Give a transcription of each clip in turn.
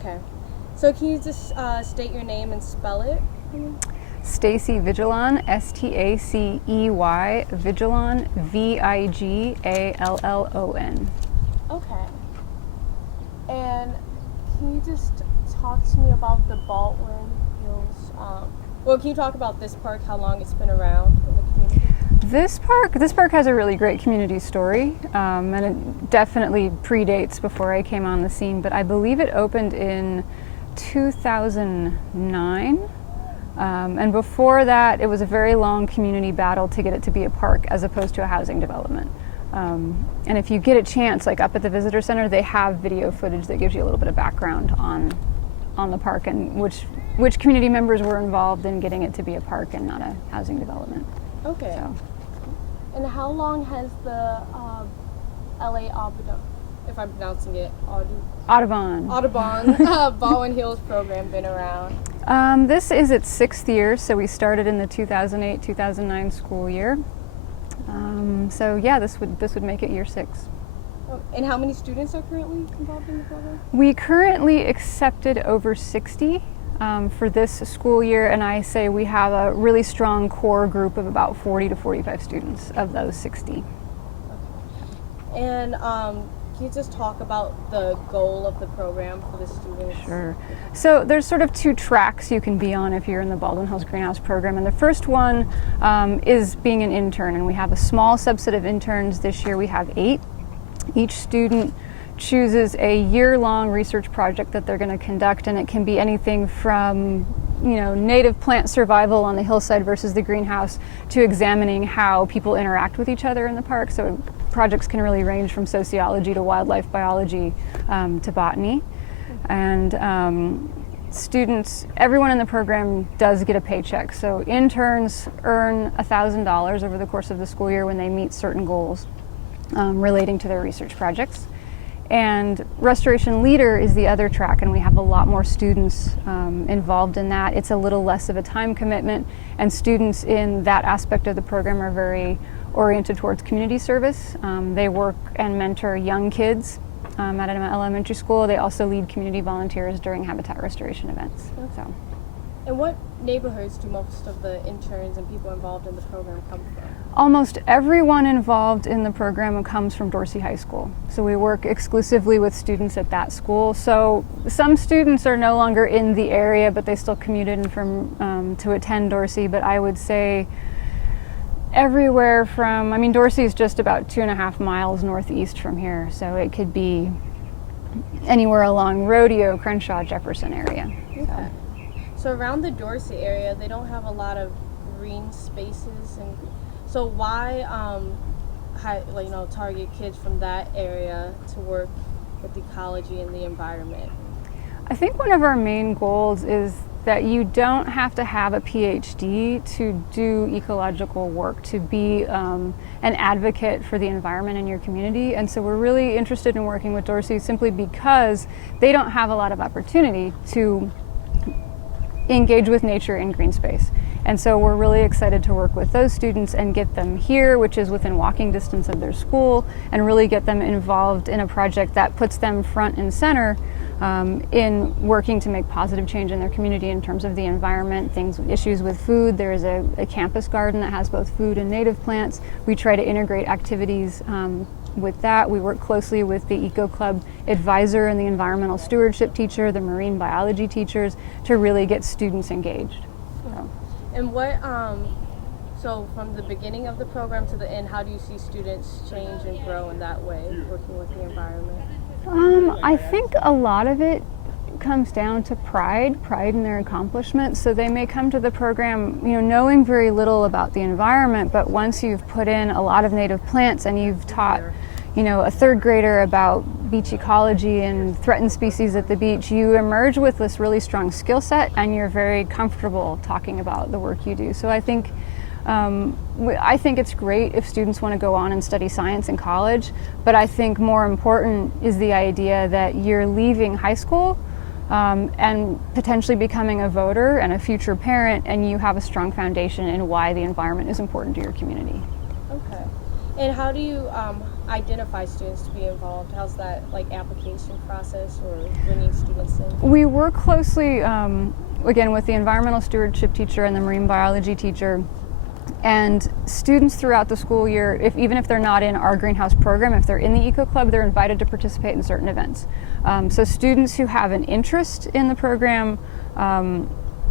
Okay. So can you just state your name and spell it for me? Stacey Vigillon, Stacey, Vigillon, Vigallon. Okay. And can you just talk to me about the Baldwin Hills? Well, can you talk about this park? How long it's been around in the community? This park has a really great community story, and it definitely predates before I came on the scene. But I believe it opened in 2009. And before that, it was a very long community battle to get it to be a park as opposed to a housing development. And if you get a chance, like up at the visitor center, they have video footage that gives you a little bit of background on the park and which community members were involved in getting it to be a park and not a housing development. Okay. So. And how long has the LA Audubon, if I'm pronouncing it, Audubon Baldwin Hills program been around? This is its 6th year, so we started in the 2008-2009 school year. So yeah, this would make it year 6. And how many students are currently involved in the program? We currently accepted over 60 for this school year, and I say we have a really strong core group of about 40 to 45 students of those 60. Okay. And can you just talk about the goal of the program for the students? Sure. So there's sort of 2 tracks you can be on if you're in the Baldwin Hills Greenhouse program. And the first one is being an intern. And we have a small subset of interns. This year we have 8. Each student chooses a year-long research project that they're going to conduct. And it can be anything from native plant survival on the hillside versus the greenhouse to examining how people interact with each other in the park. So projects can really range from sociology to wildlife biology to botany. And students, everyone in the program does get a paycheck. So interns earn $1,000 over the course of the school year when they meet certain goals relating to their research projects. And Restoration Leader is the other track, and we have a lot more students involved in that. It's a little less of a time commitment, and students in that aspect of the program are very oriented towards community service. They work and mentor young kids at an elementary school. They also lead community volunteers during habitat restoration events. Okay. So. And what neighborhoods do most of the interns and people involved in the program come from? Almost everyone involved in the program comes from Dorsey High School. So we work exclusively with students at that school. So some students are no longer in the area, but they still commute in from to attend Dorsey. But I would say everywhere from, Dorsey is just about 2.5 miles northeast from here. So it could be anywhere along Rodeo, Crenshaw, Jefferson area. Okay. So around the Dorsey area, they don't have a lot of green spaces, and so why target kids from that area to work with ecology and the environment? I think one of our main goals is that you don't have to have a PhD to do ecological work, to be an advocate for the environment in your community. And so we're really interested in working with Dorsey simply because they don't have a lot of opportunity to engage with nature in green space. And so we're really excited to work with those students and get them here, which is within walking distance of their school, and really get them involved in a project that puts them front and center in working to make positive change in their community in terms of the environment, issues with food. There is a campus garden that has both food and native plants. We try to integrate activities with that. We work closely with the Eco Club advisor and the environmental stewardship teacher, the marine biology teachers, to really get students engaged. So. And so from the beginning of the program to the end, how do you see students change and grow in that way, working with the environment? I think a lot of it comes down to pride in their accomplishments. So they may come to the program, knowing very little about the environment, but once you've put in a lot of native plants and you've taught, a 3rd grader about beach ecology and threatened species at the beach, you emerge with this really strong skill set and you're very comfortable talking about the work you do. So I think it's great if students want to go on and study science in college, but I think more important is the idea that you're leaving high school and potentially becoming a voter and a future parent, and you have a strong foundation in why the environment is important to your community. Okay. And how do you, identify students to be involved? How's that like application process or bringing students in? We work closely, again, with the environmental stewardship teacher and the marine biology teacher. And students throughout the school year, even if they're not in our greenhouse program, if they're in the Eco Club, they're invited to participate in certain events. So students who have an interest in the program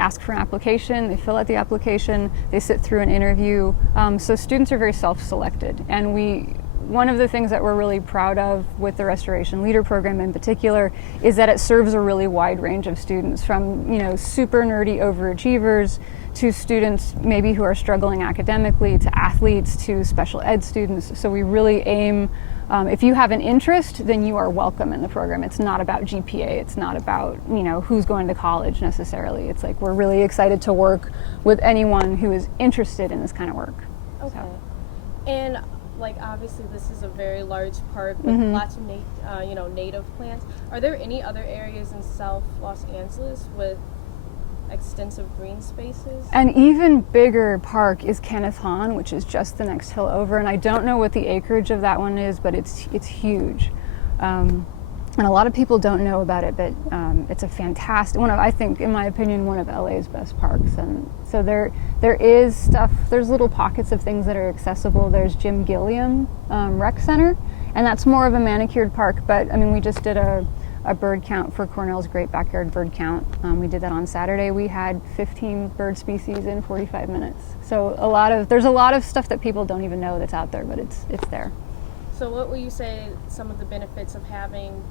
ask for an application, they fill out the application, they sit through an interview. So students are very self-selected. And one of the things that we're really proud of with the Restoration Leader Program in particular is that it serves a really wide range of students, from super nerdy overachievers to students maybe who are struggling academically, to athletes, to special ed students. So we really aim, if you have an interest, then you are welcome in the program. It's not about GPA, it's not about who's going to college necessarily. It's like we're really excited to work with anyone who is interested in this kind of work. Okay. So. And like obviously this is a very large park with lots of native plants. Are there any other areas in South Los Angeles with extensive green spaces? An even bigger park is Kenneth Hahn, which is just the next hill over, and I don't know what the acreage of that one is, but it's huge. And a lot of people don't know about it, but it's a fantastic, I think, in my opinion, one of LA's best parks. And so there is stuff, there's little pockets of things that are accessible. There's Jim Gilliam Rec Center, and that's more of a manicured park, but we just did a bird count for Cornell's Great Backyard Bird Count. We did that on Saturday. We had 15 bird species in 45 minutes. So there's a lot of stuff that people don't even know that's out there, but it's there. So what would you say some of the benefits of having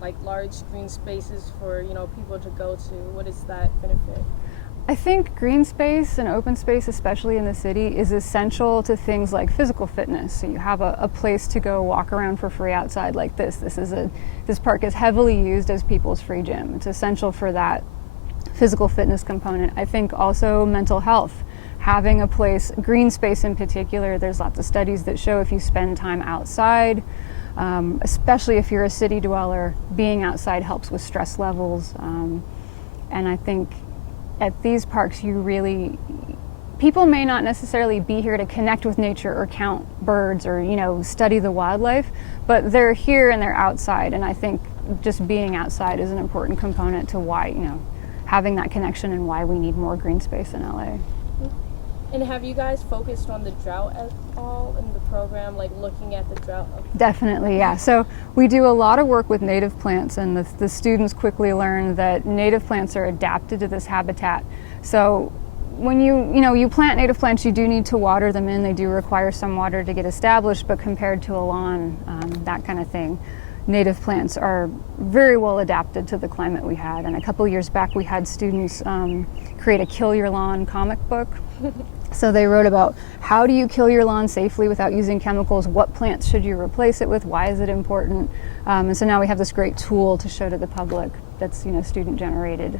like large green spaces for people to go to? What is that benefit? I think green space and open space, especially in the city, is essential to things like physical fitness. So you have a place to go walk around for free outside like this. This park is heavily used as people's free gym. It's essential for that physical fitness component. I think also mental health. Having a place, green space in particular, there's lots of studies that show if you spend time outside, especially if you're a city dweller, being outside helps with stress levels. And I think at these parks, people may not necessarily be here to connect with nature or count birds or, study the wildlife, but they're here and they're outside. And I think just being outside is an important component to why, having that connection and why we need more green space in LA. And have you guys focused on the drought at all in the program, like looking at the drought? Definitely, yeah. So we do a lot of work with native plants, and the students quickly learn that native plants are adapted to this habitat. So when you plant native plants, you do need to water them in. They do require some water to get established, but compared to a lawn, that kind of thing, native plants are very well adapted to the climate we had. And a couple years back, we had students create a Kill Your Lawn comic book. So they wrote about how do you kill your lawn safely without using chemicals, what plants should you replace it with, why is it important, and so now we have this great tool to show to the public that's student generated,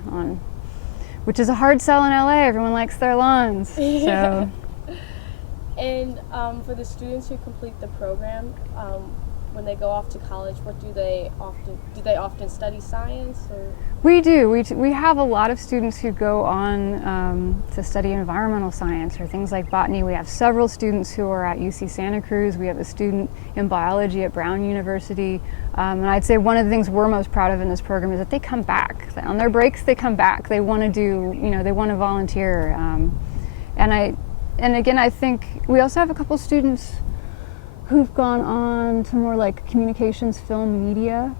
which is a hard sell in LA. Everyone likes their lawns. So. And for the students who complete the program, when they go off to college, do they often study science? Or? We do. We have a lot of students who go on to study environmental science or things like botany. We have several students who are at UC Santa Cruz. We have a student in biology at Brown University. And I'd say one of the things we're most proud of in this program is that they come back. On their breaks, they come back. They want to they want to volunteer. And again, I think we also have a couple students who've gone on to more like communications, film, media.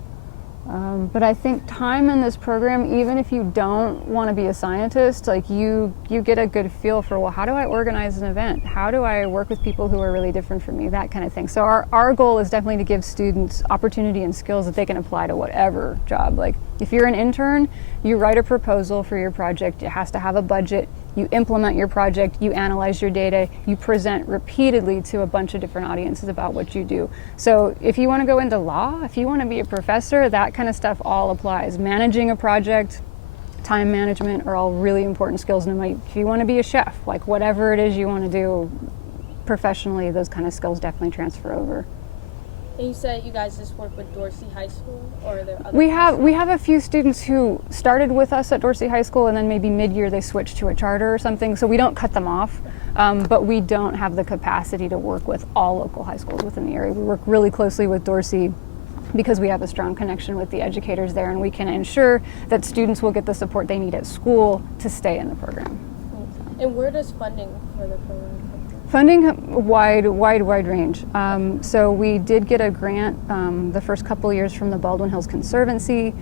But I think time in this program, even if you don't want to be a scientist, like you get a good feel for, well, how do I organize an event? How do I work with people who are really different from me? That kind of thing. So our goal is definitely to give students opportunity and skills that they can apply to whatever job. Like if you're an intern, you write a proposal for your project. It has to have a budget. You implement your project, you analyze your data, you present repeatedly to a bunch of different audiences about what you do. So if you want to go into law, if you want to be a professor, that kind of stuff all applies. Managing a project, time management are all really important skills. And if you want to be a chef, like whatever it is you want to do professionally, those kind of skills definitely transfer over. And you said you guys just work with Dorsey High School, or are there other? We have a few students who started with us at Dorsey High School, and then maybe mid-year they switched to a charter or something. So we don't cut them off, but we don't have the capacity to work with all local high schools within the area. We work really closely with Dorsey because we have a strong connection with the educators there, and we can ensure that students will get the support they need at school to stay in the program. And where does funding for the program come from? Funding, wide range. So we did get a grant the first couple of years from the Baldwin Hills Conservancy.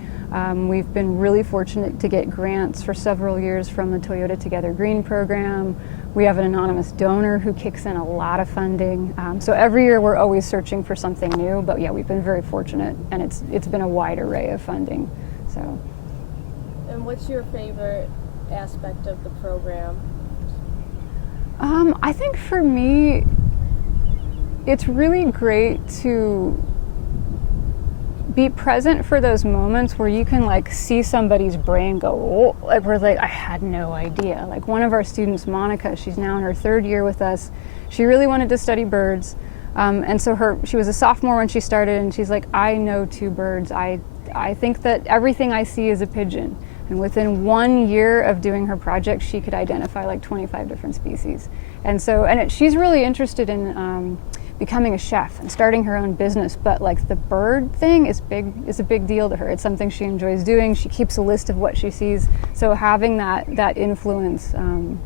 We've been really fortunate to get grants for several years from the Toyota Together Green program. We have an anonymous donor who kicks in a lot of funding. So every year we're always searching for something new, but yeah, we've been very fortunate, and it's been a wide array of funding. So. And what's your favorite aspect of the program? I think for me, it's really great to be present for those moments where you can like see somebody's brain go, oh, like we're like, I had no idea. Like one of our students, Monica, she's now in her third year with us. She really wanted to study birds. And so she was a sophomore when she started, and she's like, I know 2 birds. I think that everything I see is a pigeon. And within 1 year of doing her project, she could identify like 25 different species. And so, she's really interested in becoming a chef and starting her own business. But like the bird thing is a big deal to her. It's something she enjoys doing. She keeps a list of what she sees. So having that influence and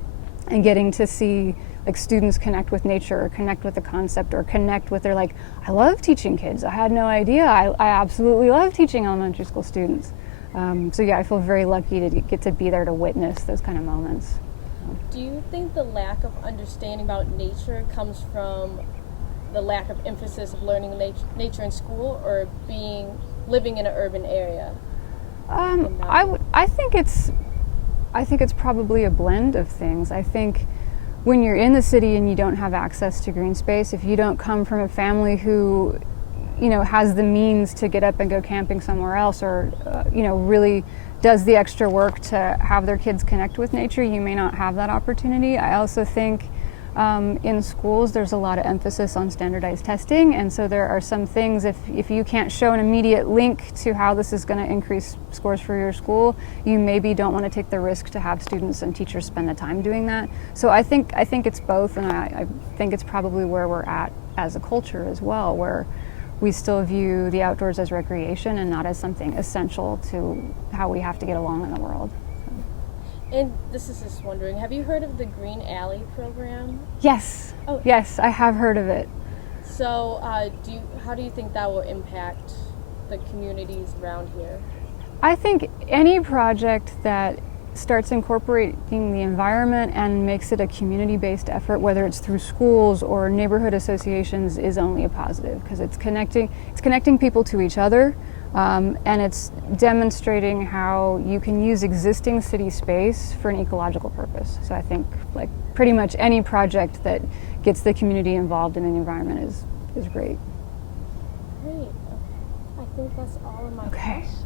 getting to see like students connect with nature or connect with the concept or connect with, they're like, I love teaching kids. I had no idea. I absolutely love teaching elementary school students. So yeah, I feel very lucky to get to be there to witness those kind of moments. Do you think the lack of understanding about nature comes from the lack of emphasis of learning nature in school, or living in an urban area? I think it's probably a blend of things. I think when you're in the city and you don't have access to green space, if you don't come from a family who has the means to get up and go camping somewhere else, or really does the extra work to have their kids connect with nature, you may not have that opportunity. I also think in schools there's a lot of emphasis on standardized testing, and so there are some things, if you can't show an immediate link to how this is going to increase scores for your school, you maybe don't want to take the risk to have students and teachers spend the time doing that. So I think it's both, and I think it's probably where we're at as a culture as well, where we still view the outdoors as recreation and not as something essential to how we have to get along in the world. And this is just wondering, have you heard of the Green Alley program? Yes. Oh. Yes, I have heard of it. So how do you think that will impact the communities around here? I think any project that starts incorporating the environment and makes it a community-based effort, whether it's through schools or neighborhood associations, is only a positive, because it's connecting people to each other, and it's demonstrating how you can use existing city space for an ecological purpose. So I think like pretty much any project that gets the community involved in the environment is great. Great. I think that's all of my questions.